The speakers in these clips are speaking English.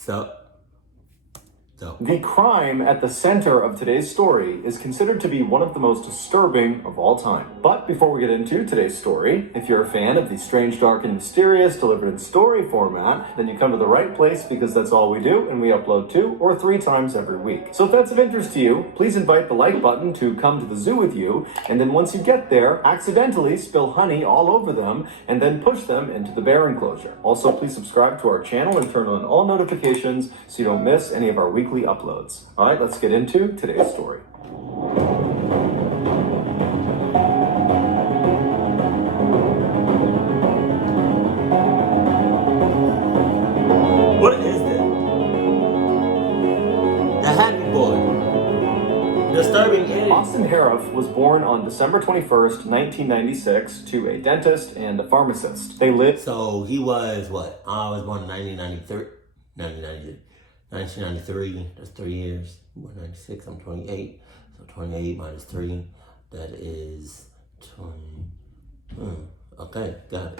So. The crime at the center of today's story is considered to be one of the most disturbing of all time. But before we get into today's story, if you're a fan of the strange, dark, and mysterious delivered in story format, then you come to the right place because that's all we do, and we upload 2 or 3 times every week. So if that's of interest to you, please invite the like button to come to the zoo with you, and then once you get there, accidentally spill honey all over them, and then push them into the bear enclosure. Also, please subscribe to our channel and turn on all notifications so you don't miss any of our weekly uploads. All right, let's get into today's story. What is it? The Happy Boy. Disturbing age. Austin Harif was born on December 21st, 1996, to a dentist and a pharmacist. They lived. So he was what? I was born in 1993, that's 3 years. I'm 96, I'm 28. So 28 minus 3, that is 20. Okay, got it.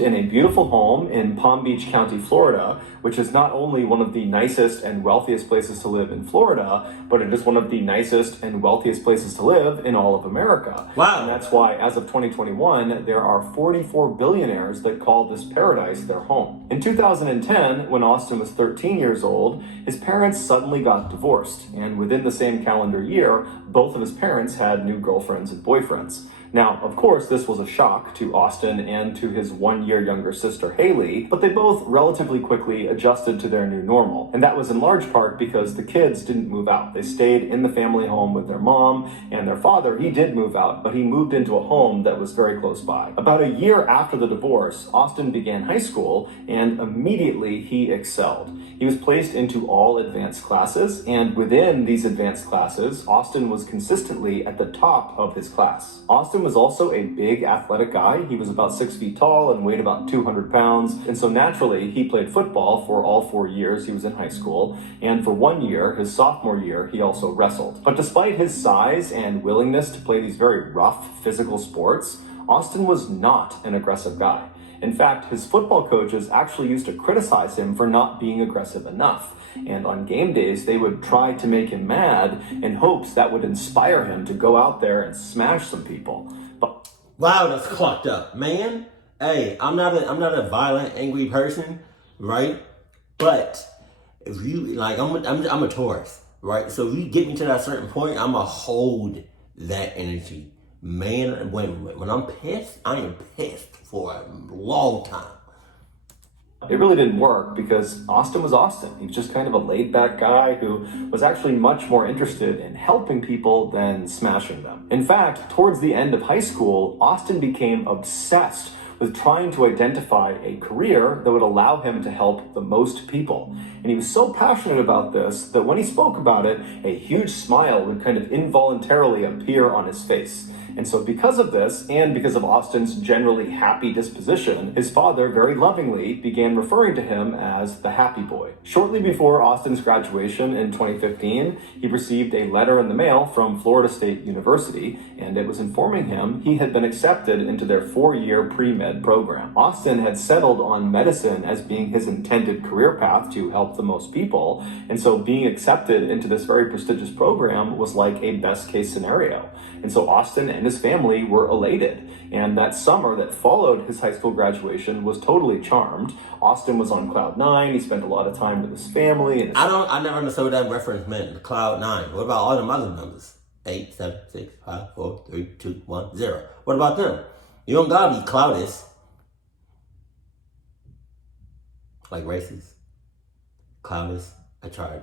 In a beautiful home in Palm Beach County, Florida, which is not only one of the nicest and wealthiest places to live in Florida, but it is one of the nicest and wealthiest places to live in all of America. Wow. And that's why, as of 2021, there are 44 billionaires that call this paradise their home. In 2010, when Austin was 13 years old, his parents suddenly got divorced, and within the same calendar year, both of his parents had new girlfriends and boyfriends. Now, of course, this was a shock to Austin and to his 1 year younger sister, Haley, but they both relatively quickly adjusted to their new normal. And that was in large part because the kids didn't move out. They stayed in the family home with their mom, and their father, he did move out, but he moved into a home that was very close by. About a year after the divorce, Austin began high school, and immediately he excelled. He was placed into all advanced classes, and within these advanced classes, Austin was consistently at the top of his class. Austin was also a big athletic guy. He was about 6 feet tall and weighed about 200 pounds. And so naturally, he played football for all 4 years he was in high school. And for 1 year, his sophomore year, he also wrestled. But despite his size and willingness to play these very rough physical sports, Austin was not an aggressive guy. In fact, his football coaches actually used to criticize him for not being aggressive enough. And on game days, they would try to make him mad in hopes that would inspire him to go out there and smash some people. But wow, that's fucked up, man. Hey, I'm not a violent, angry person, right? But if you like, I'm a Taurus, right? So if you get me to that certain point, I'ma hold that energy, man. When I'm pissed, I am pissed for a long time. it really didn't work because Austin was Austin. He was just kind of a laid-back guy who was actually much more interested in helping people than smashing them. In fact, towards the end of high school, Austin became obsessed with trying to identify a career that would allow him to help the most people. And he was so passionate about this that when he spoke about it, a huge smile would kind of involuntarily appear on his face. And so because of this, and because of Austin's generally happy disposition, his father very lovingly began referring to him as the Happy Boy. Shortly before Austin's graduation in 2015, he received a letter in the mail from Florida State University, and it was informing him he had been accepted into their 4-year pre-med program. Austin had settled on medicine as being his intended career path to help the most people, and so being accepted into this very prestigious program was like a best-case scenario. And so Austin and his family were elated. And that summer that followed his high school graduation was totally charmed. Austin was on cloud 9. He spent a lot of time with his family. And I never understood what that reference meant. Cloud 9. What about all the other numbers? 8, 7, 6, 5, 4, 3, 2, 1, 0. What about them? You don't gotta be cloudist. Like racist. Cloudist. I tried.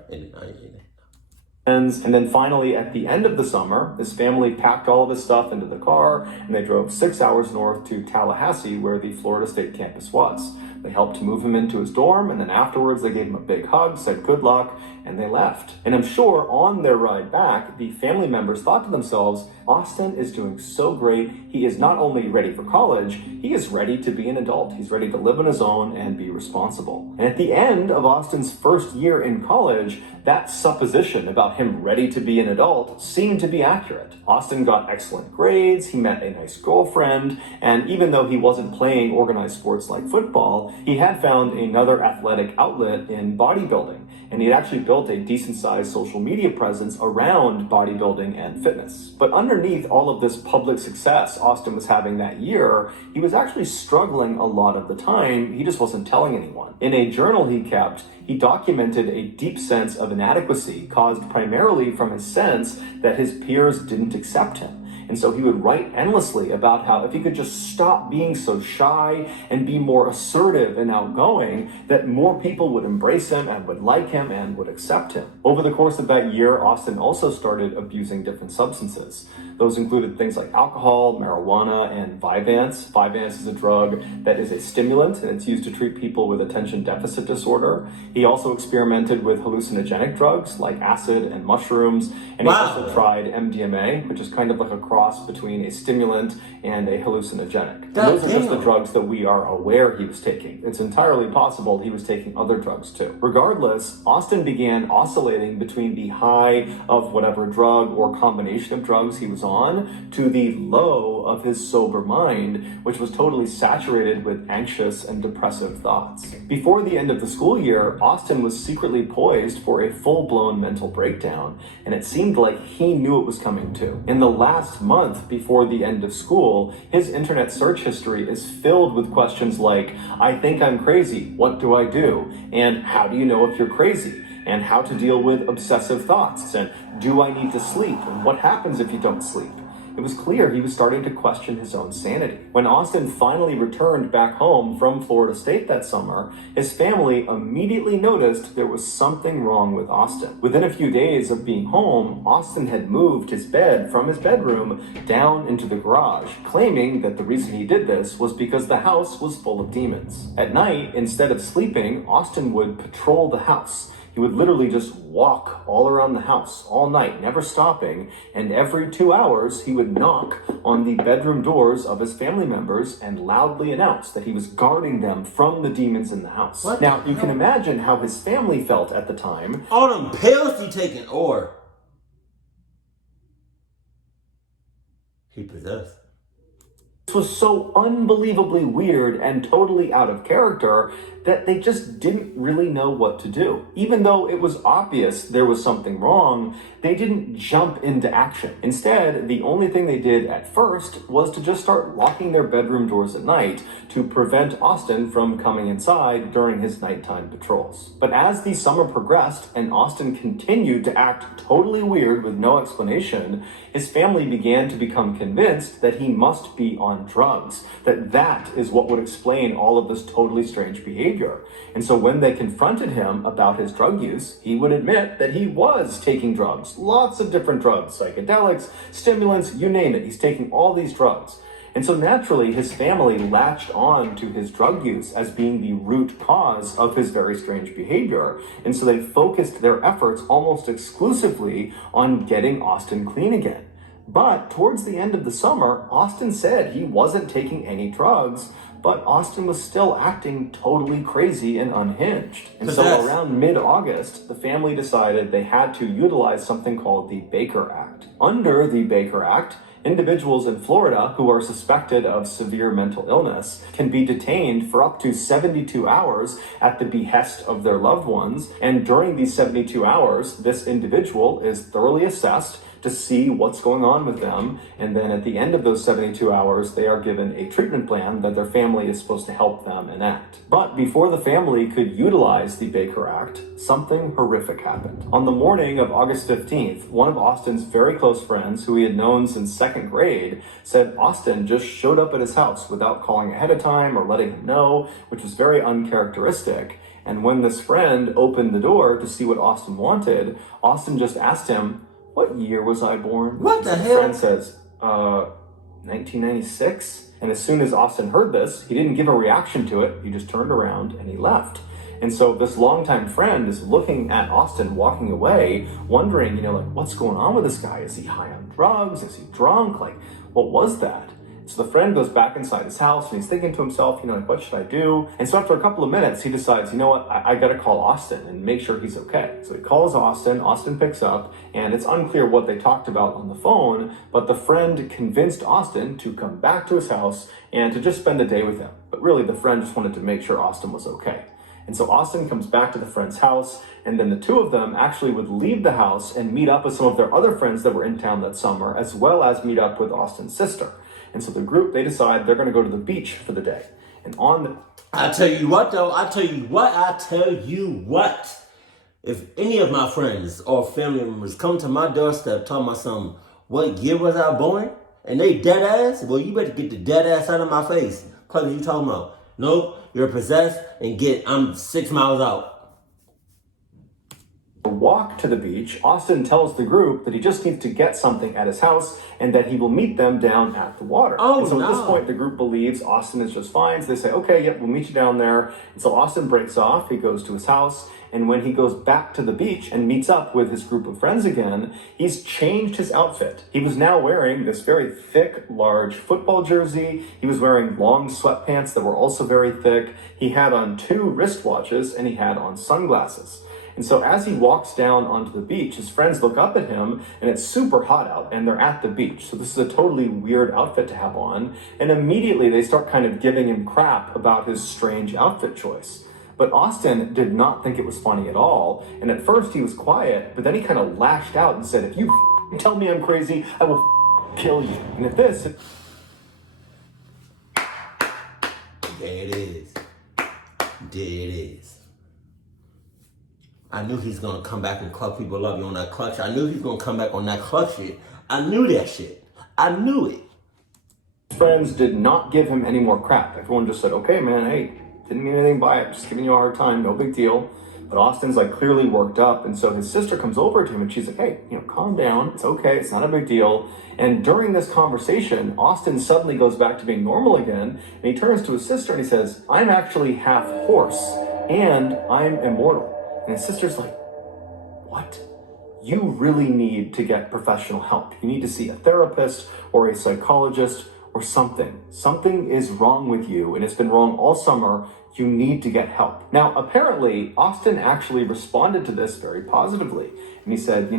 And then finally, at the end of the summer, his family packed all of his stuff into the car and they drove 6 hours north to Tallahassee, where the Florida State campus was. They helped move him into his dorm, and then afterwards they gave him a big hug, said good luck, and they left. And I'm sure on their ride back, the family members thought to themselves, Austin is doing so great. He is not only ready for college, he is ready to be an adult. He's ready to live on his own and be responsible. And at the end of Austin's first year in college, that supposition about him ready to be an adult seemed to be accurate. Austin got excellent grades, he met a nice girlfriend, and even though he wasn't playing organized sports like football, school, he had found another athletic outlet in bodybuilding, and he had actually built a decent-sized social media presence around bodybuilding and fitness. But underneath all of this public success Austin was having that year, he was actually struggling a lot of the time. He just wasn't telling anyone. In a journal he kept, he documented a deep sense of inadequacy caused primarily from his sense that his peers didn't accept him. And so he would write endlessly about how if he could just stop being so shy and be more assertive and outgoing, that more people would embrace him and would like him and would accept him. Over the course of that year, Austin also started abusing different substances. Those included things like alcohol, marijuana, and Vyvanse. Vyvanse is a drug that is a stimulant, and it's used to treat people with attention deficit disorder. He also experimented with hallucinogenic drugs like acid and mushrooms, and he also tried MDMA, which is kind of like a cross between a stimulant and a hallucinogenic. And those are just the drugs that we are aware he was taking. It's entirely possible he was taking other drugs too. Regardless, Austin began oscillating between the high of whatever drug or combination of drugs he was on to the low of his sober mind, which was totally saturated with anxious and depressive thoughts. Before the end of the school year, Austin was secretly poised for a full-blown mental breakdown, and it seemed like he knew it was coming too. In the last month before the end of school, his internet search history is filled with questions like, "I think I'm crazy, what do I do?" And "How do you know if you're crazy?" And "How to deal with obsessive thoughts?" And "Do I need to sleep?" And "What happens if you don't sleep?" It was clear he was starting to question his own sanity. When Austin finally returned back home from Florida State that summer, his family immediately noticed there was something wrong with Austin. Within a few days of being home, Austin had moved his bed from his bedroom down into the garage, claiming that the reason he did this was because the house was full of demons. At night, instead of sleeping, Austin would patrol the house. He would literally just walk all around the house all night, never stopping, and every 2 hours he would knock on the bedroom doors of his family members and loudly announce that he was guarding them from the demons in the house. Now, you can imagine how his family felt at the time. All them pills he taking, or he possessed. This was so unbelievably weird and totally out of character that they just didn't really know what to do. Even though it was obvious there was something wrong, they didn't jump into action. Instead, the only thing they did at first was to just start locking their bedroom doors at night to prevent Austin from coming inside during his nighttime patrols. But as the summer progressed and Austin continued to act totally weird with no explanation, his family began to become convinced that he must be on drugs, that is what would explain all of this totally strange behavior. And so when they confronted him about his drug use, he would admit that he was taking drugs, lots of different drugs, psychedelics, stimulants, you name it. He's taking all these drugs. And so naturally, his family latched on to his drug use as being the root cause of his very strange behavior. And so they focused their efforts almost exclusively on getting Austin clean again. But towards the end of the summer, Austin said he wasn't taking any drugs, but Austin was still acting totally crazy and unhinged. And so around mid-August, the family decided they had to utilize something called the Baker Act. Under the Baker Act, individuals in Florida who are suspected of severe mental illness can be detained for up to 72 hours at the behest of their loved ones. And during these 72 hours, this individual is thoroughly assessed to see what's going on with them. And then at the end of those 72 hours, they are given a treatment plan that their family is supposed to help them enact. But before the family could utilize the Baker Act, something horrific happened. On the morning of August 15th, one of Austin's very close friends, who he had known since second grade, said Austin just showed up at his house without calling ahead of time or letting him know, which was very uncharacteristic. And when this friend opened the door to see what Austin wanted, Austin just asked him, "What year was I born?" What the hell? The friend says, 1996. And as soon as Austin heard this, he didn't give a reaction to it. He just turned around and he left. And so this longtime friend is looking at Austin walking away, wondering, what's going on with this guy? Is he high on drugs? Is he drunk? What was that? So the friend goes back inside his house and he's thinking to himself, like, what should I do? And so after a couple of minutes, he decides, you know what, I gotta call Austin and make sure he's okay. So he calls Austin picks up, and it's unclear what they talked about on the phone, but the friend convinced Austin to come back to his house and to just spend the day with him. But really, the friend just wanted to make sure Austin was okay. And so Austin comes back to the friend's house, and then the two of them actually would leave the house and meet up with some of their other friends that were in town that summer, as well as meet up with Austin's sister. And so the group, they decide they're going to go to the beach for the day. And I tell you what. If any of my friends or family members come to my doorstep talking about something, what year was I born? And they dead ass, well, you better get the dead ass out of my face. Because you talking about, nope, you're possessed, and I'm 6 miles out. Walk to the beach, Austin tells the group that he just needs to get something at his house and that he will meet them down at the water. And so at this point, the group believes Austin is just fine. So they say, okay, yep, we'll meet you down there. And so Austin breaks off. He goes to his house. And when he goes back to the beach and meets up with his group of friends again, he's changed his outfit. He was now wearing this very thick, large football jersey. He was wearing long sweatpants that were also very thick. He had on 2 wristwatches and he had on sunglasses. And so as he walks down onto the beach, his friends look up at him, and it's super hot out, and they're at the beach. So this is a totally weird outfit to have on. And immediately they start kind of giving him crap about his strange outfit choice. But Austin did not think it was funny at all. And at first he was quiet, but then he kind of lashed out and said, if you tell me I'm crazy, I will kill you. And at this... There it is. I knew he's gonna come back and clutch people up on that clutch. I knew he's gonna come back on that clutch shit. I knew that shit. I knew it. His friends did not give him any more crap. Everyone just said, okay, man, hey, didn't mean anything by it. Just giving you a hard time. No big deal. But Austin's like clearly worked up. And so his sister comes over to him and she's like, hey, calm down. It's okay. It's not a big deal. And during this conversation, Austin suddenly goes back to being normal again. And he turns to his sister and he says, I'm actually half horse and I'm immortal. And his sister's like, what? You really need to get professional help. You need to see a therapist or a psychologist or something. Something is wrong with you, and it's been wrong all summer. You need to get help. Now, apparently, Austin actually responded to this very positively. And he said,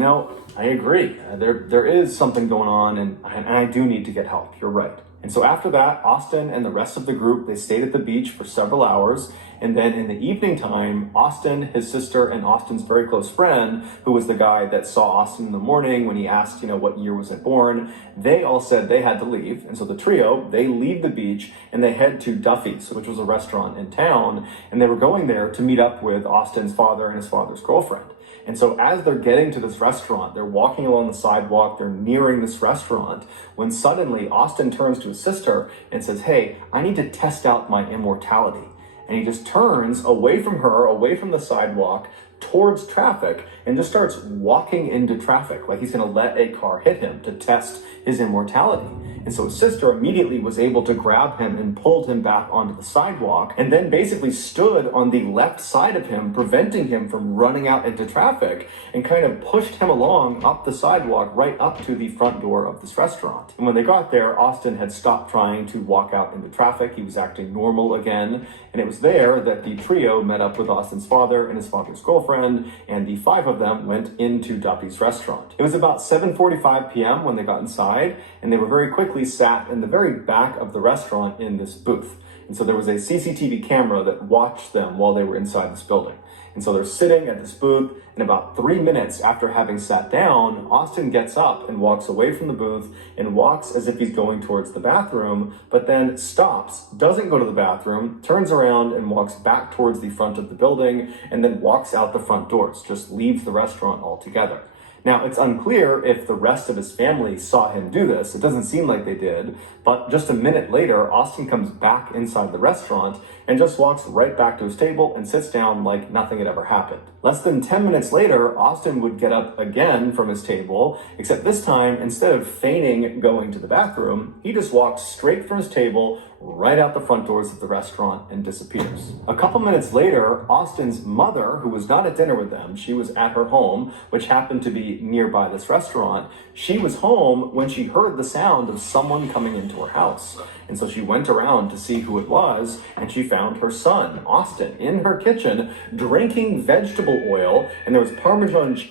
I agree. There is something going on, and I do need to get help. You're right. And so after that, Austin and the rest of the group, they stayed at the beach for several hours. And then in the evening time, Austin, his sister, and Austin's very close friend, who was the guy that saw Austin in the morning when he asked, what year was it born, they all said they had to leave. And so the trio, they leave the beach and they head to Duffy's, which was a restaurant in town. And they were going there to meet up with Austin's father and his father's girlfriend. And so as they're getting to this restaurant, they're walking along the sidewalk, they're nearing this restaurant, when suddenly Austin turns to his sister and says, hey, I need to test out my immortality. And he just turns away from her, away from the sidewalk, towards traffic, and just starts walking into traffic like he's going to let a car hit him to test his immortality. And so his sister immediately was able to grab him and pulled him back onto the sidewalk, and then basically stood on the left side of him, preventing him from running out into traffic, and kind of pushed him along up the sidewalk right up to the front door of this restaurant. And when they got there, Austin had stopped trying to walk out into traffic. He was acting normal again. And it was there that the trio met up with Austin's father and his father's girlfriend, and the 5 of them went into Duffy's restaurant. It was about 7:45 p.m. when they got inside, and they were very quickly sat in the very back of the restaurant in this booth. And so there was a CCTV camera that watched them while they were inside this building. And so they're sitting at this booth, and about 3 minutes after having sat down, Austin gets up and walks away from the booth and walks as if he's going towards the bathroom, but then stops, doesn't go to the bathroom, turns around and walks back towards the front of the building, and then walks out the front doors, just leaves the restaurant altogether. Now, it's unclear if the rest of his family saw him do this. It doesn't seem like they did. But just a minute later, Austin comes back inside the restaurant, and just walks right back to his table and sits down like nothing had ever happened. Less than 10 minutes later, Austin would get up again from his table, except this time, instead of feigning going to the bathroom, he just walks straight from his table right out the front doors of the restaurant and disappears. A couple minutes later, Austin's mother, who was not at dinner with them, she was at her home, which happened to be nearby this restaurant. She was home when she heard the sound of someone coming into her house. And so she went around to see who it was, and she found her son, Austin, in her kitchen, drinking vegetable oil, and there was Parmesan cheese.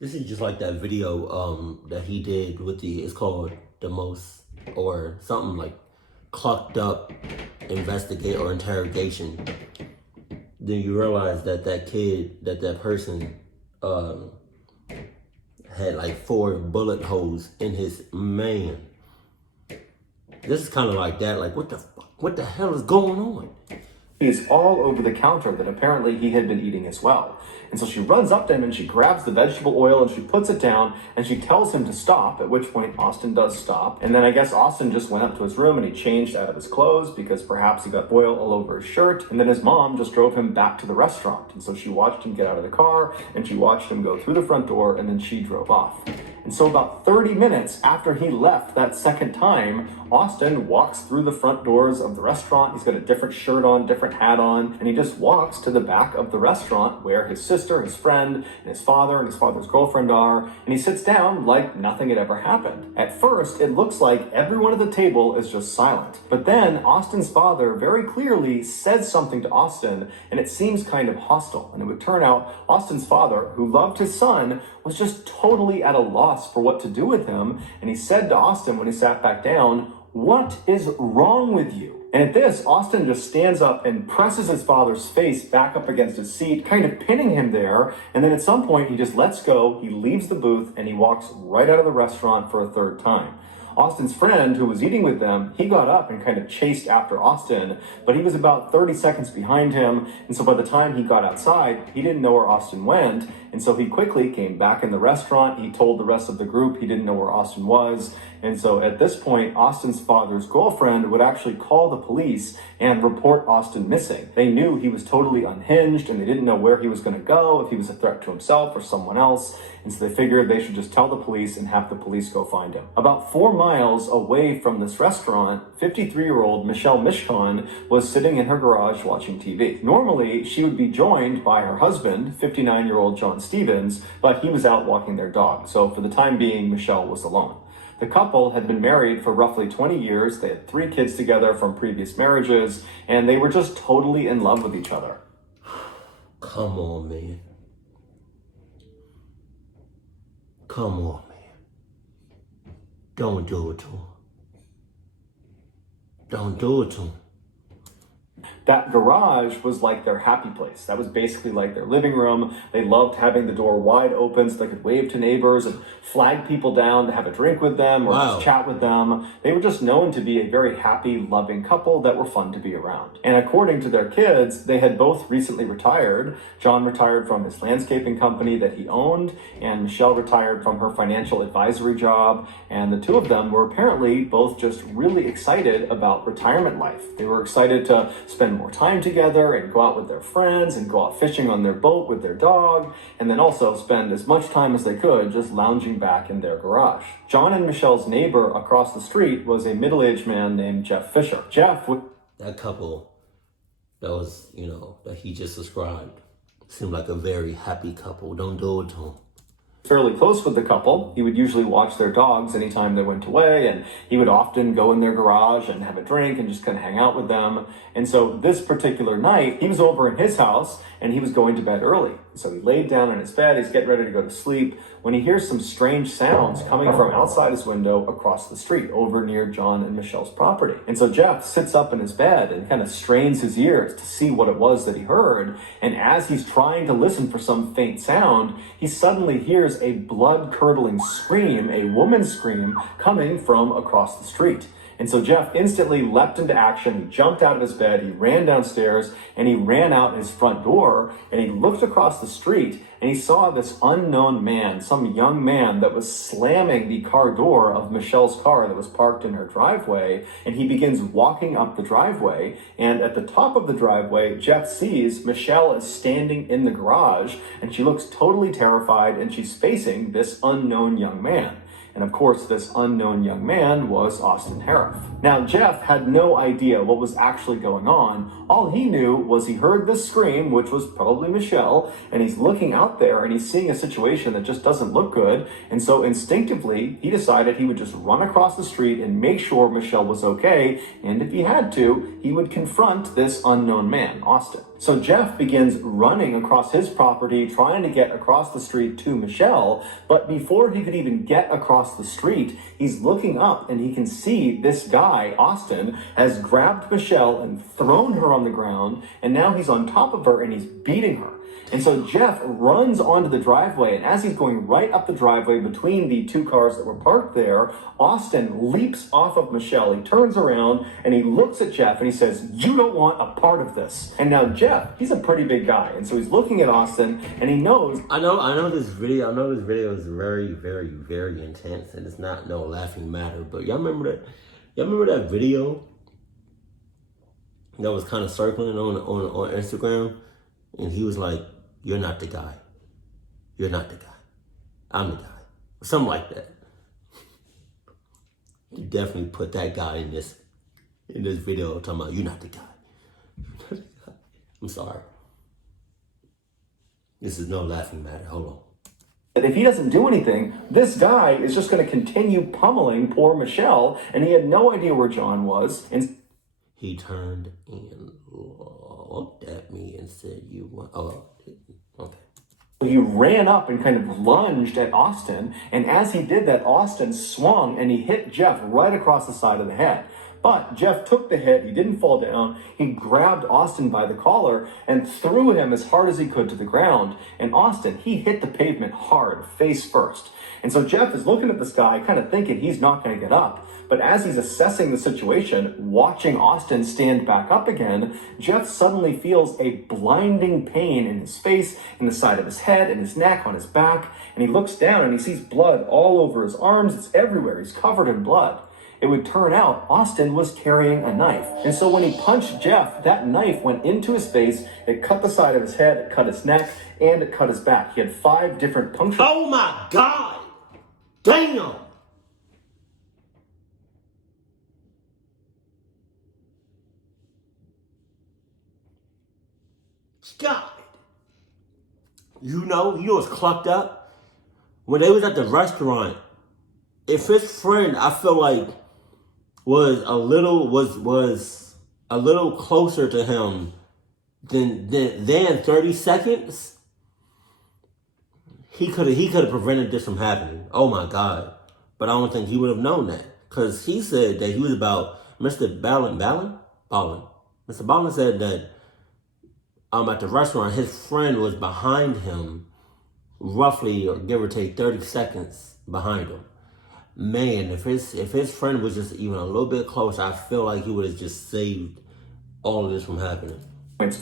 This is just like that video that he did with it's called The Most, or something like Clucked Up Investigate or Interrogation. Then you realize that that person had like 4 bullet holes in his man. This is kind of like that. Like, what the hell is going on? Is all over the counter that apparently he had been eating as well. And so she runs up to him and she grabs the vegetable oil and she puts it down and she tells him to stop, at which point Austin does stop. And then I guess Austin just went up to his room and he changed out of his clothes because perhaps he got oil all over his shirt. And then his mom just drove him back to the restaurant. And so she watched him get out of the car and she watched him go through the front door and then she drove off. And so about 30 minutes after he left that second time, Austin walks through the front doors of the restaurant. He's got a different shirt on, different hat on, and he just walks to the back of the restaurant where his sister, his friend, and his father's girlfriend are, and he sits down like nothing had ever happened. At first, it looks like everyone at the table is just silent. But then Austin's father very clearly says something to Austin, and it seems kind of hostile. And it would turn out Austin's father, who loved his son, was just totally at a loss for what to do with him. And he said to Austin when he sat back down, "What is wrong with you?" And at this, Austin just stands up and presses his father's face back up against his seat, kind of pinning him there. And then at some point, he just lets go, he leaves the booth, and he walks right out of the restaurant for a third time. Austin's friend, who was eating with them, he got up and kind of chased after Austin, but he was about 30 seconds behind him, and so by the time he got outside, he didn't know where Austin went, and so he quickly came back in the restaurant. He told the rest of the group he didn't know where Austin was, and so at this point, Austin's father's girlfriend would actually call the police and report Austin missing. They knew he was totally unhinged, and they didn't know where he was going to go, if he was a threat to himself or someone else, and so they figured they should just tell the police and have the police go find him. About 4 miles away from this restaurant, 53-year-old Michelle Mishcon was sitting in her garage watching TV. Normally, she would be joined by her husband, 59-year-old John Stevens, but he was out walking their dog. So for the time being, Michelle was alone. The couple had been married for roughly 20 years. They had 3 kids together from previous marriages, and they were just totally in love with each other. Come on, man. Come on, man. Don't do it to him. Don't do it to him. That garage was like their happy place. That was basically like their living room. They loved having the door wide open so they could wave to neighbors and flag people down to have a drink with them or just chat with them. They were just known to be a very happy, loving couple that were fun to be around. And according to their kids, they had both recently retired. John retired from his landscaping company that he owned, and Michelle retired from her financial advisory job. And the two of them were apparently both just really excited about retirement life. They were excited to spend more time together and go out with their friends and go out fishing on their boat with their dog, and then also spend as much time as they could just lounging back in their garage. John and Michelle's neighbor across the street was a middle-aged man named Jeff Fisher. That couple that was, that he just described seemed like a very happy couple. Don't do it to him. Fairly close with the couple. He would usually watch their dogs anytime they went away, and he would often go in their garage and have a drink and just kind of hang out with them. And so this particular night, he was over in his house and he was going to bed early. So he laid down in his bed, he's getting ready to go to sleep, when he hears some strange sounds coming from outside his window across the street over near John and Michelle's property. And so Jeff sits up in his bed and kind of strains his ears to see what it was that he heard. And as he's trying to listen for some faint sound, he suddenly hears a blood-curdling scream, a woman's scream, coming from across the street. And so Jeff instantly leapt into action. He jumped out of his bed, he ran downstairs, and he ran out his front door, and he looked across the street, and he saw this unknown man, some young man that was slamming the car door of Michelle's car that was parked in her driveway, and he begins walking up the driveway, and at the top of the driveway, Jeff sees Michelle is standing in the garage, and she looks totally terrified, and she's facing this unknown young man. And of course, this unknown young man was Austin Harif. Now, Jeff had no idea what was actually going on. All he knew was he heard this scream, which was probably Michelle, and he's looking out there and he's seeing a situation that just doesn't look good. And so instinctively, he decided he would just run across the street and make sure Michelle was okay. And if he had to, he would confront this unknown man, Austin. So Jeff begins running across his property, trying to get across the street to Michelle. But before he could even get across the street, he's looking up and he can see this guy, Austin, has grabbed Michelle and thrown her on the ground. And now he's on top of her and he's beating her. And so Jeff runs onto the driveway, and as he's going right up the driveway between the two cars that were parked there, Austin leaps off of Michelle. He turns around and he looks at Jeff and he says, "You don't want a part of this." And now Jeff, he's a pretty big guy, and so he's looking at Austin and he knows. I know this video is very, very, very intense, and it's not no laughing matter. But y'all remember that? Y'all remember that video that was kind of circling on Instagram, and he was like, "You're not the guy. You're not the guy. I'm the guy." Something like that. You definitely put that guy in this video talking about, "You're not the guy." I'm sorry. This is no laughing matter. Hold on. And if he doesn't do anything, this guy is just going to continue pummeling poor Michelle, and he had no idea where John was. And he turned and looked at me and said, "You want?" Oh, okay. He ran up and kind of lunged at Austin, and as he did that, Austin swung and he hit Jeff right across the side of the head. But Jeff took the hit, he didn't fall down, he grabbed Austin by the collar and threw him as hard as he could to the ground. And Austin, he hit the pavement hard, face first. And so Jeff is looking at this guy, kind of thinking he's not going to get up. But as he's assessing the situation, watching Austin stand back up again, Jeff suddenly feels a blinding pain in his face, in the side of his head, in his neck, on his back. And he looks down and he sees blood all over his arms. It's everywhere. He's covered in blood. It would turn out Austin was carrying a knife. And so when he punched Jeff, that knife went into his face, it cut the side of his head, it cut his neck, and it cut his back. He had 5 different punctures. Oh my God! Damn! God. You know what's clucked up? When they was at the restaurant, if his friend, I feel like, was a little closer to him than 30 seconds, he could have prevented this from happening. Oh my God. But I don't think he would have known that. Because he said that he was about MrBallen. Mr. Ballen said that at the restaurant, his friend was behind him, roughly, or give or take, 30 seconds behind him. Man, if his friend was just even a little bit closer, I feel like he would have just saved all of this from happening.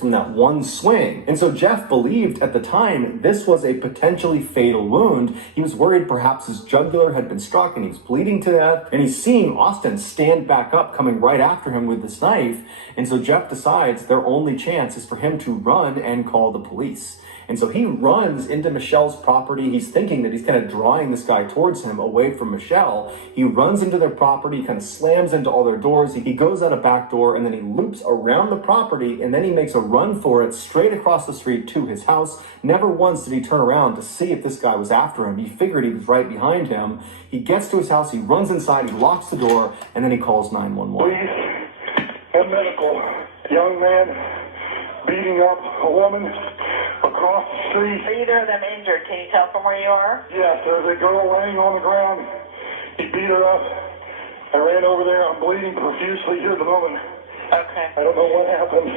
From that one swing. And so Jeff believed at the time this was a potentially fatal wound. He was worried perhaps his jugular had been struck and he was bleeding to death. And he's seeing Austin stand back up, coming right after him with this knife. And so Jeff decides their only chance is for him to run and call the police. And so he runs into Michelle's property. He's thinking that he's kind of drawing this guy towards him away from Michelle. He runs into their property, kind of slams into all their doors. He goes out a back door and then he loops around the property and then he makes a run for it straight across the street to his house. Never once did he turn around to see if this guy was after him. He figured he was right behind him. He gets to his house, he runs inside, he locks the door, and then he calls 911. Police and medical. Young man beating up a woman across the street. Are either of them injured? Can you tell from where you are? Yes, there's a girl laying on the ground. He beat her up. I ran over there. I'm bleeding profusely here at the moment. Okay. I don't know what happened.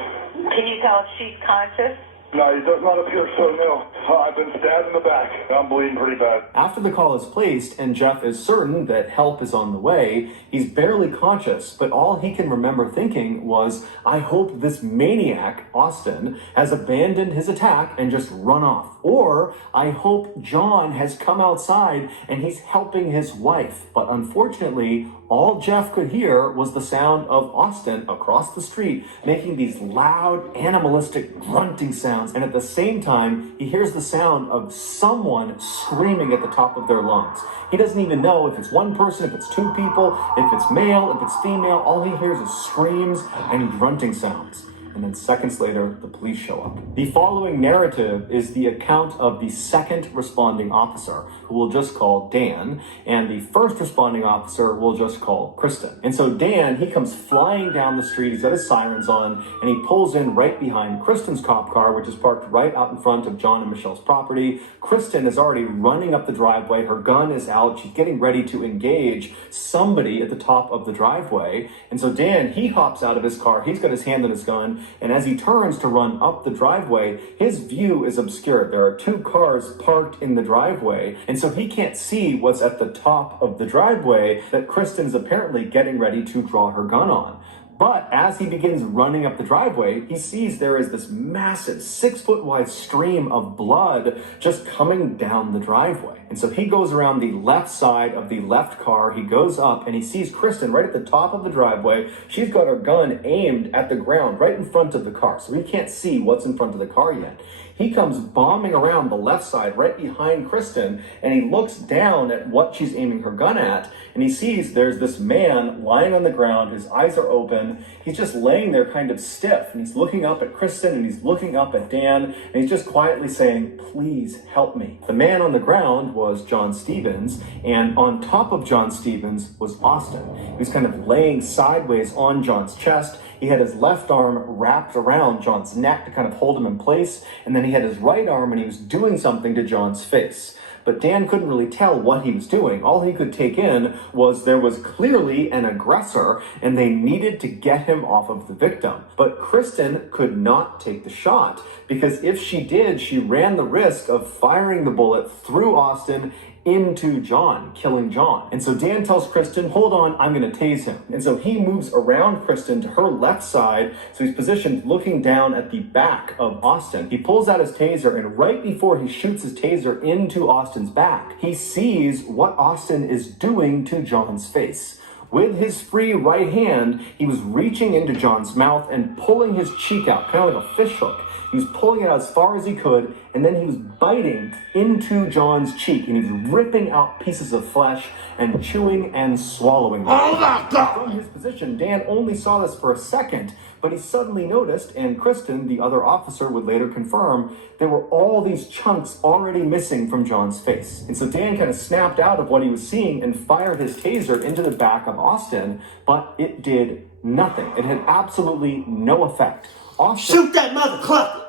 Can you tell if she's conscious? No, he does not appear so, no. I've been stabbed in the back. I'm bleeding pretty bad. After the call is placed and Jeff is certain that help is on the way, he's barely conscious, but all he can remember thinking was, I hope this maniac, Austin, has abandoned his attack and just run off. Or, I hope John has come outside and he's helping his wife. But unfortunately, all Jeff could hear was the sound of Austin across the street making these loud, animalistic grunting sounds. And at the same time, he hears the sound of someone screaming at the top of their lungs. He doesn't even know if it's one person, if it's two people, if it's male, if it's female. All he hears is screams and grunting sounds. And then seconds later, the police show up. The following narrative is the account of the second responding officer, who we'll just call Dan, and the first responding officer we'll just call Kristen. And so Dan, he comes flying down the street, he's got his sirens on, and he pulls in right behind Kristen's cop car, which is parked right out in front of John and Michelle's property. Kristen is already running up the driveway, her gun is out, she's getting ready to engage somebody at the top of the driveway. And so Dan, he hops out of his car, he's got his hand on his gun, and as he turns to run up the driveway, his view is obscured. There are two cars parked in the driveway, and so he can't see what's at the top of the driveway that Kristen's apparently getting ready to draw her gun on. But as he begins running up the driveway, he sees there is this massive 6-foot wide stream of blood just coming down the driveway. And so he goes around the left side of the left car, he goes up and he sees Kristen right at the top of the driveway. She's got her gun aimed at the ground right in front of the car, so he can't see what's in front of the car yet. He comes bombing around the left side right behind Kristen, and he looks down at what she's aiming her gun at, and he sees there's this man lying on the ground, his eyes are open, he's just laying there kind of stiff, and he's looking up at Kristen, and he's looking up at Dan, and he's just quietly saying, please help me. The man on the ground was John Stevens, and on top of John Stevens was Austin. He was kind of laying sideways on John's chest. He had his left arm wrapped around John's neck to kind of hold him in place, and then he had his right arm and he was doing something to John's face. But Dan couldn't really tell what he was doing. All he could take in was there was clearly an aggressor and they needed to get him off of the victim. But Kristen could not take the shot because if she did, she ran the risk of firing the bullet through Austin into John, killing John. And so Dan tells Kristen, hold on, I'm gonna tase him. And so he moves around Kristen to her left side, so he's positioned looking down at the back of Austin. He pulls out his taser, and right before he shoots his taser into Austin's back, he sees what Austin is doing to John's face. With his free right hand, he was reaching into John's mouth and pulling his cheek out, kind of like a fish hook. He was pulling it out as far as he could, and then he was biting into John's cheek, and he was ripping out pieces of flesh and chewing and swallowing them. Oh my God! From his position, Dan only saw this for a second, but he suddenly noticed, and Kristen, the other officer, would later confirm, there were all these chunks already missing from John's face. And so Dan kind of snapped out of what he was seeing and fired his taser into the back of Austin, but it did nothing. It had absolutely no effect. Austin Shoot that mother clucker!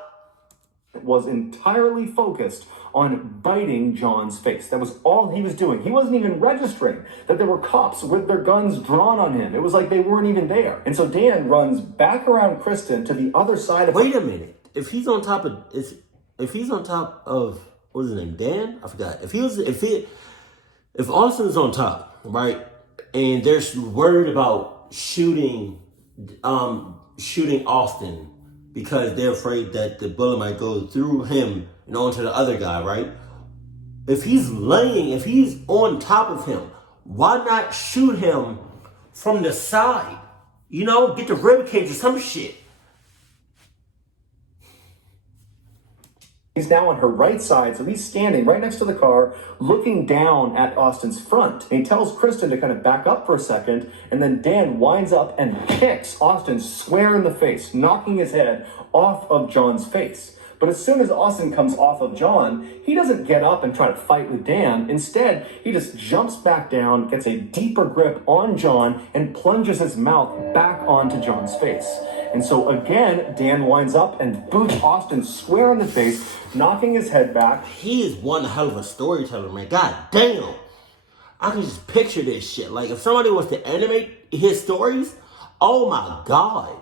Was entirely focused on biting John's face. That was all he was doing. He wasn't even registering that there were cops with their guns drawn on him. It was like they weren't even there. And so Dan runs back around Kristen to the other side of Wait a minute. If he's on top of what's his name? Dan? I forgot. If Austin's on top, right, and there's word about shooting Austin because they're afraid that the bullet might go through him and onto the other guy, right? If he's on top of him, why not shoot him from the side? You know, get the rib cage or some shit. He's now on her right side, so he's standing right next to the car, looking down at Austin's front. And he tells Kristen to kind of back up for a second, and then Dan winds up and kicks Austin square in the face, knocking his head off of John's face. But as soon as Austin comes off of John, he doesn't get up and try to fight with Dan. Instead, he just jumps back down, gets a deeper grip on John, and plunges his mouth back onto John's face. And so again, Dan winds up and boots Austin square in the face, knocking his head back. He is one hell of a storyteller, man. God damn. I can just picture this shit. Like, if somebody was to animate his stories, oh my God.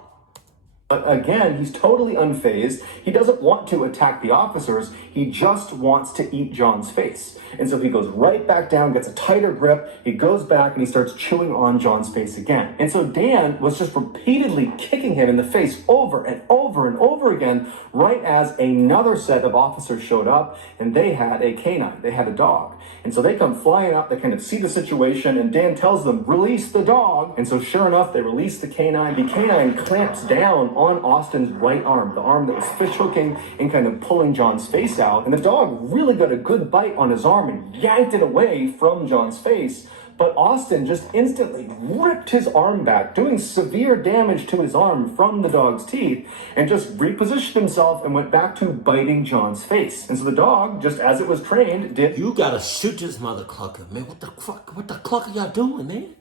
But again, he's totally unfazed. He doesn't want to attack the officers. He just wants to eat John's face. And so he goes right back down, gets a tighter grip. He goes back and he starts chewing on John's face again. And so Dan was just repeatedly kicking him in the face over and over and over again, right as another set of officers showed up, and they had a canine. They had a dog. And so they come flying up, they kind of see the situation, and Dan tells them, release the dog. And so sure enough, they release the canine. The canine clamps down on Austin's right arm, the arm that was fish hooking and kind of pulling John's face out. And the dog really got a good bite on his arm and yanked it away from John's face. But Austin just instantly ripped his arm back, doing severe damage to his arm from the dog's teeth, and just repositioned himself and went back to biting John's face. And so the dog, just as it was trained, did... You gotta shoot this mother clucker, man. What the cluck are y'all doing, man?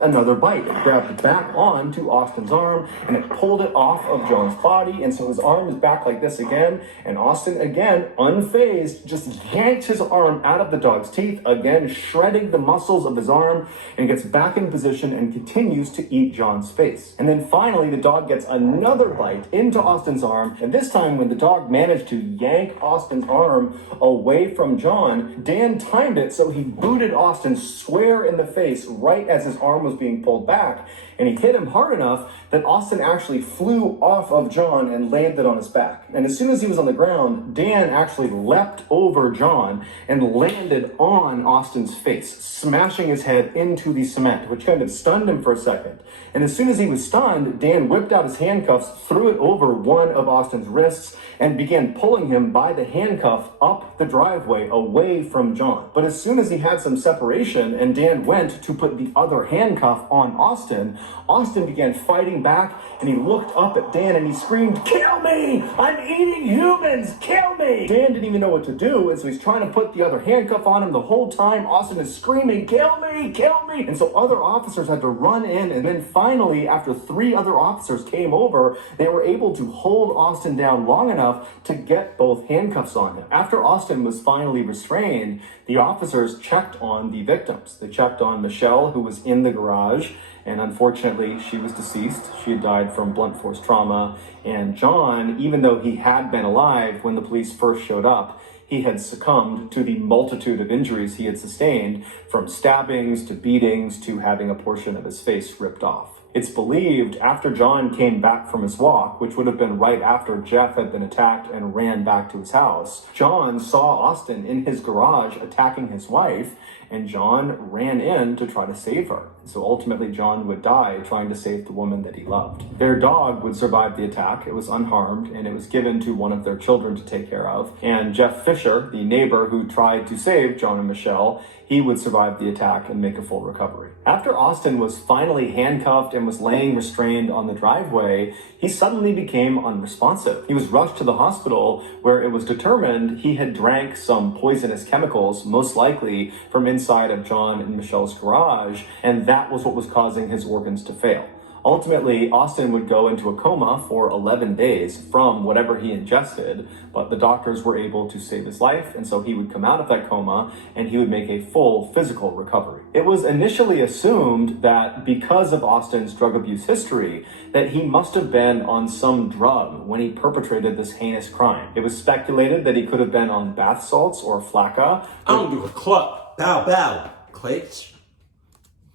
Another bite. It grabbed back onto Austin's arm and it pulled it off of John's body, and so his arm is back like this again, and Austin, again, unfazed, just yanked his arm out of the dog's teeth, again shredding the muscles of his arm, and gets back in position and continues to eat John's face. And then finally the dog gets another bite into Austin's arm, and this time when the dog managed to yank Austin's arm away from John, Dan timed it so he booted Austin square in the face right as his arm was being pulled back, and he hit him hard enough that Austin actually flew off of John and landed on his back. And as soon as he was on the ground, Dan actually leapt over John and landed on Austin's face, smashing his head into the cement, which kind of stunned him for a second. And as soon as he was stunned, Dan whipped out his handcuffs, threw it over one of Austin's wrists, and began pulling him by the handcuff up the driveway away from John. But as soon as he had some separation and Dan went to put the other handcuff on Austin, Austin began fighting back, and he looked up at Dan and he screamed, "Kill me! I'm eating humans! Kill me!" Dan didn't even know what to do, and so he's trying to put the other handcuff on him the whole time. Austin is screaming, "Kill me! Kill me!" And so other officers had to run in, and then finally, after 3 other officers came over, they were able to hold Austin down long enough to get both handcuffs on him. After Austin was finally restrained, the officers checked on the victims. They checked on Michelle, who was in the garage, and unfortunately she was deceased. She had died from blunt force trauma. And John, even though he had been alive when the police first showed up, he had succumbed to the multitude of injuries he had sustained, from stabbings to beatings to having a portion of his face ripped off. It's believed after John came back from his walk, which would have been right after Jeff had been attacked and ran back to his house, John saw Austin in his garage attacking his wife, and John ran in to try to save her. So ultimately John would die trying to save the woman that he loved. Their dog would survive the attack. It was unharmed, and it was given to one of their children to take care of. And Jeff Fisher, the neighbor who tried to save John and Michelle, he would survive the attack and make a full recovery. After Austin was finally handcuffed and was laying restrained on the driveway, he suddenly became unresponsive. He was rushed to the hospital, where it was determined he had drank some poisonous chemicals, most likely from inside of John and Michelle's garage, and that was what was causing his organs to fail. Ultimately, Austin would go into a coma for 11 days from whatever he ingested, but the doctors were able to save his life, and so he would come out of that coma and he would make a full physical recovery. It was initially assumed that because of Austin's drug abuse history, that he must have been on some drug when he perpetrated this heinous crime. It was speculated that he could have been on bath salts or flakka. I don't give a cluck. Bow, bow. Clicks.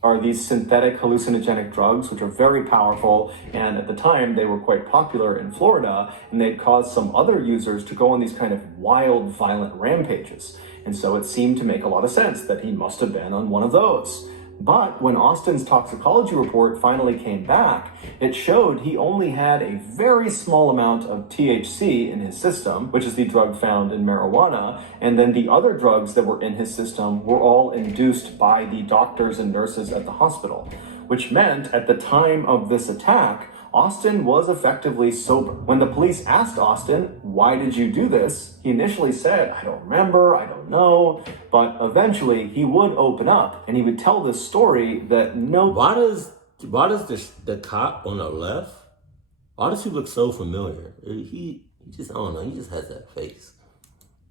Are these synthetic hallucinogenic drugs, which are very powerful, and at the time they were quite popular in Florida, and they'd caused some other users to go on these kind of wild, violent rampages. And so it seemed to make a lot of sense that he must have been on one of those. But when Austin's toxicology report finally came back, it showed he only had a very small amount of THC in his system, which is the drug found in marijuana, and then the other drugs that were in his system were all induced by the doctors and nurses at the hospital, which meant at the time of this attack, Austin was effectively sober. When the police asked Austin, "Why did you do this?" he initially said, "I don't remember, I don't know," but eventually he would open up and he would tell this story that Why does the cop on the left, why does he look so familiar? He just, I don't know, he just has that face.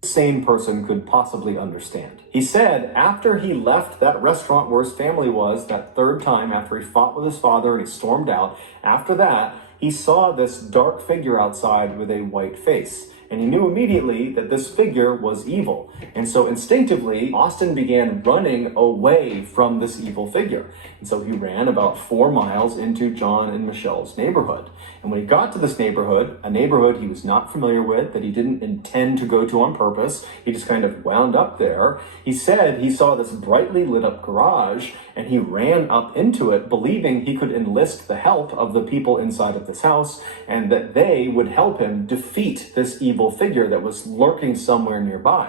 Sane person could possibly understand. He said after he left that restaurant where his family was that third time, after he fought with his father and he stormed out, after that, he saw this dark figure outside with a white face. And he knew immediately that this figure was evil. And so instinctively, Austin began running away from this evil figure. And so he ran about 4 miles into John and Michelle's neighborhood. And when he got to this neighborhood, a neighborhood he was not familiar with, that he didn't intend to go to on purpose, he just kind of wound up there. He said he saw this brightly lit up garage, and he ran up into it, believing he could enlist the help of the people inside of this house, and that they would help him defeat this evil figure that was lurking somewhere nearby.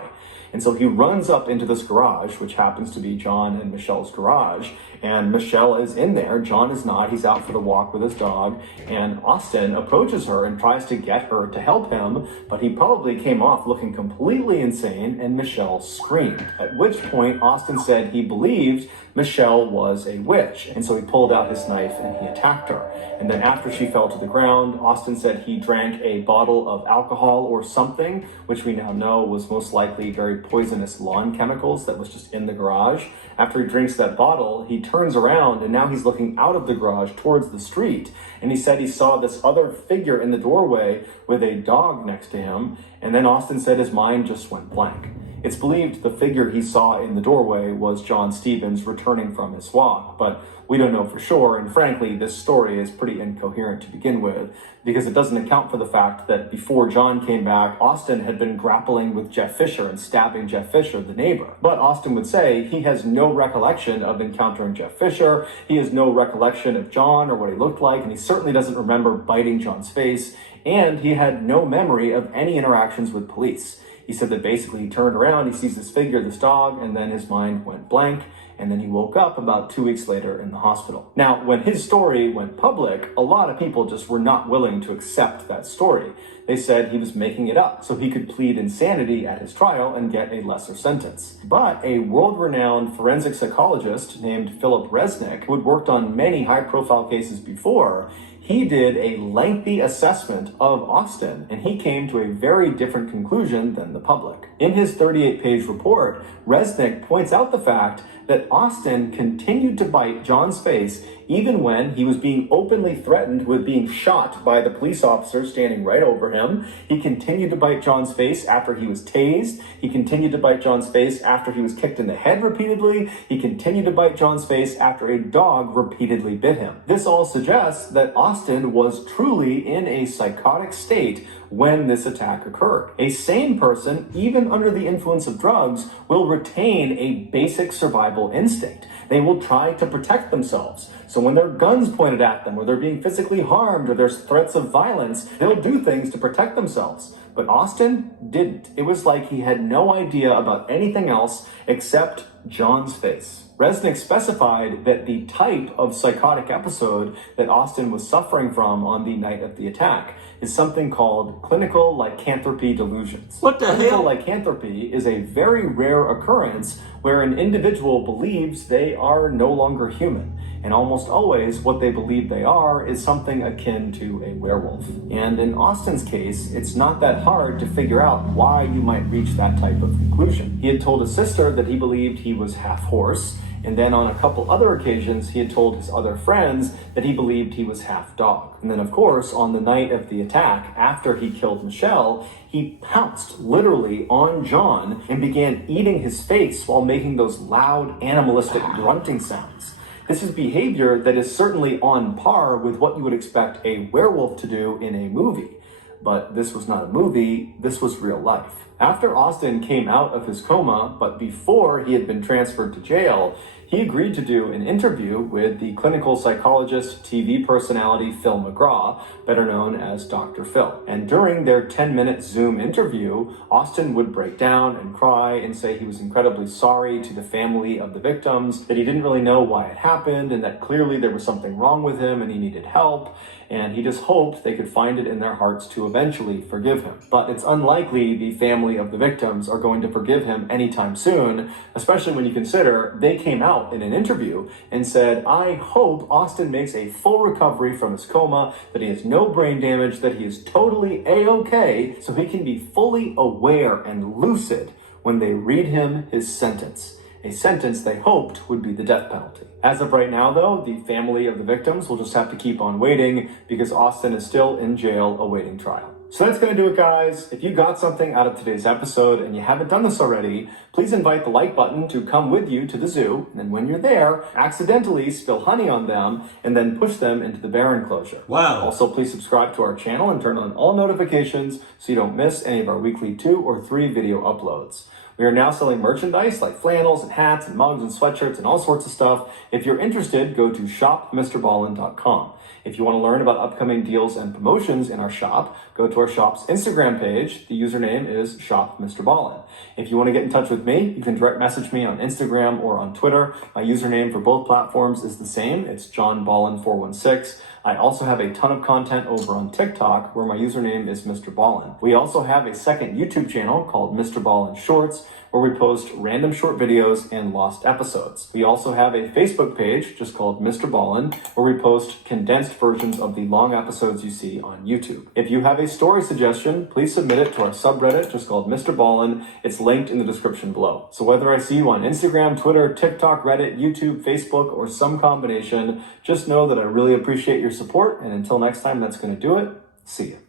And so he runs up into this garage, which happens to be John and Michelle's garage, and Michelle is in there. John is not. He's out for the walk with his dog, and Austin approaches her and tries to get her to help him, but he probably came off looking completely insane, and Michelle screamed. At which point, Austin said he believed Michelle was a witch, and so he pulled out his knife and he attacked her. And then after she fell to the ground, Austin said he drank a bottle of alcohol or something, which we now know was most likely very poisonous lawn chemicals that was just in the garage. After he drinks that bottle, he turns around and now he's looking out of the garage towards the street. And he said he saw this other figure in the doorway with a dog next to him. And then Austin said his mind just went blank. It's believed the figure he saw in the doorway was John Stevens returning from his walk, but we don't know for sure, and frankly, this story is pretty incoherent to begin with, because it doesn't account for the fact that before John came back, Austin had been grappling with Jeff Fisher and stabbing Jeff Fisher, the neighbor. But Austin would say he has no recollection of encountering Jeff Fisher, he has no recollection of John or what he looked like, and he certainly doesn't remember biting John's face, and he had no memory of any interactions with police. He said that basically he turned around, he sees this figure, this dog, and then his mind went blank, and then he woke up about 2 weeks later in the hospital. Now, when his story went public, a lot of people just were not willing to accept that story. They said he was making it up so he could plead insanity at his trial and get a lesser sentence. But a world-renowned forensic psychologist named Philip Resnick, who had worked on many high-profile cases before, he did a lengthy assessment of Austin, and he came to a very different conclusion than the public. In his 38-page report, Resnick points out the fact that Austin continued to bite John's face even when he was being openly threatened with being shot by the police officer standing right over him. He continued to bite John's face after he was tased. He continued to bite John's face after he was kicked in the head repeatedly. He continued to bite John's face after a dog repeatedly bit him. This all suggests that Austin was truly in a psychotic state when this attack occurred. A sane person, even under the influence of drugs, will retain a basic survival instinct. They will try to protect themselves. So when there are guns pointed at them, or they're being physically harmed, or there's threats of violence, they'll do things to protect themselves. But Austin didn't. It was like he had no idea about anything else except John's face. Resnick specified that the type of psychotic episode that Austin was suffering from on the night of the attack is something called clinical lycanthropy delusions. What the Clinical hell? lycanthropy is a very rare occurrence where an individual believes they are no longer human. And almost always what they believe they are is something akin to a werewolf. And in Austin's case, it's not that hard to figure out why you might reach that type of conclusion. He had told his sister that he believed he was half horse, and then on a couple other occasions, he had told his other friends that he believed he was half dog. And then, of course, on the night of the attack, after he killed Michelle, he pounced literally on John and began eating his face while making those loud, animalistic grunting sounds. This is behavior that is certainly on par with what you would expect a werewolf to do in a movie. But this was not a movie, this was real life. After Austin came out of his coma, but before he had been transferred to jail, he agreed to do an interview with the clinical psychologist, TV personality Phil McGraw, better known as Dr. Phil. And during their 10-minute Zoom interview, Austin would break down and cry and say he was incredibly sorry to the family of the victims, that he didn't really know why it happened, and that clearly there was something wrong with him and he needed help. And he just hoped they could find it in their hearts to eventually forgive him. But it's unlikely the family of the victims are going to forgive him anytime soon, especially when you consider they came out in an interview and said, "I hope Austin makes a full recovery from his coma, that he has no brain damage, that he is totally A-okay, so he can be fully aware and lucid when they read him his sentence." a sentence they hoped would be the death penalty. As of right now, though, the family of the victims will just have to keep on waiting because Austin is still in jail awaiting trial. So that's going to do it, guys. If you got something out of today's episode and you haven't done this already, please invite the like button to come with you to the zoo. And then when you're there, accidentally spill honey on them and then push them into the bear enclosure. Wow. Also, please subscribe to our channel and turn on all notifications so you don't miss any of our weekly 2 or 3 video uploads. We are now selling merchandise like flannels and hats and mugs and sweatshirts and all sorts of stuff. If you're interested, go to shopmrballen.com. If you want to learn about upcoming deals and promotions in our shop, go to our shop's Instagram page. The username is shopmrballen. If you want to get in touch with me, you can direct message me on Instagram or on Twitter. My username for both platforms is the same. It's johnballen416. I also have a ton of content over on TikTok where my username is MrBallen. We also have a second YouTube channel called MrBallen Shorts where we post random short videos and lost episodes. We also have a Facebook page just called MrBallen where we post condensed versions of the long episodes you see on YouTube. If you have a story suggestion, please submit it to our subreddit just called MrBallen. It's linked in the description below. So whether I see you on Instagram, Twitter, TikTok, Reddit, YouTube, Facebook, or some combination, just know that I really appreciate your support. And until next time, that's going to do it. See you.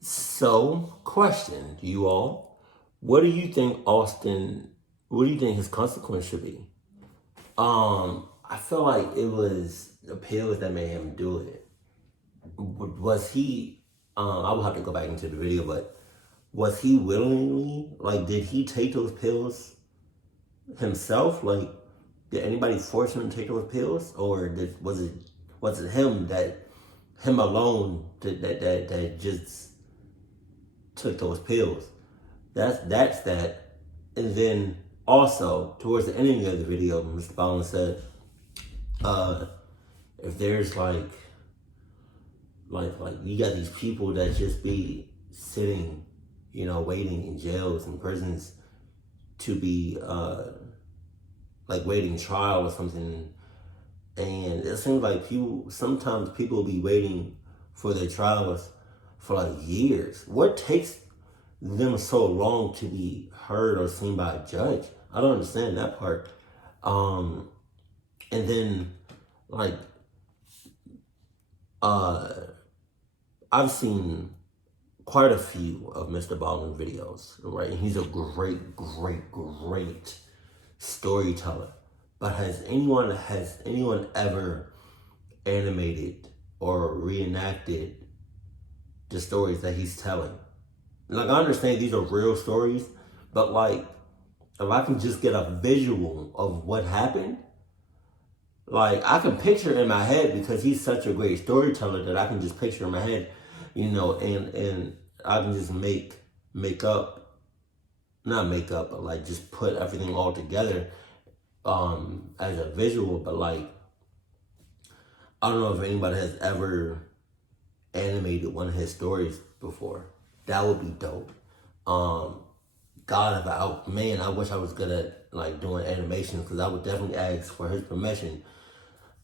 So, question, you all. What do you think his consequence should be? I feel like it was the pills that made him do it. Was he, I will have to go back into the video, but was he willingly, like, did he take those pills himself? Like, did anybody force him to take those pills? Or was it him alone that just took those pills? That's that. And then also, towards the ending of the video, MrBallen said, if there's like you got these people that just be sitting, waiting in jails and prisons to be waiting trial or something. And it seems like sometimes people be waiting for their trials for like years. What takes them so long to be heard or seen by a judge? I don't understand that part. And then I've seen quite a few of MrBallen videos, right? And he's a great storyteller. But has anyone ever animated or reenacted the stories that he's telling? Like, I understand these are real stories, but if I can just get a visual of what happened, I can picture in my head, because he's such a great storyteller that I can just picture in my head, and I can just just put everything all together as a visual. But I don't know if anybody has ever animated one of his stories before. That would be dope. God, I wish I was good at doing animations, because I would definitely ask for his permission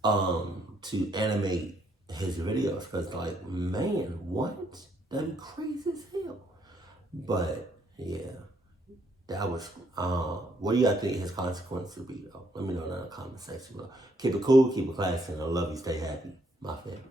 to animate his videos, because what? That'd be crazy as hell. But yeah, that was what do y'all think his consequence would be, though? Let me know in the comment section below. Keep it cool, keep it classy, and I love you. Stay happy, my family.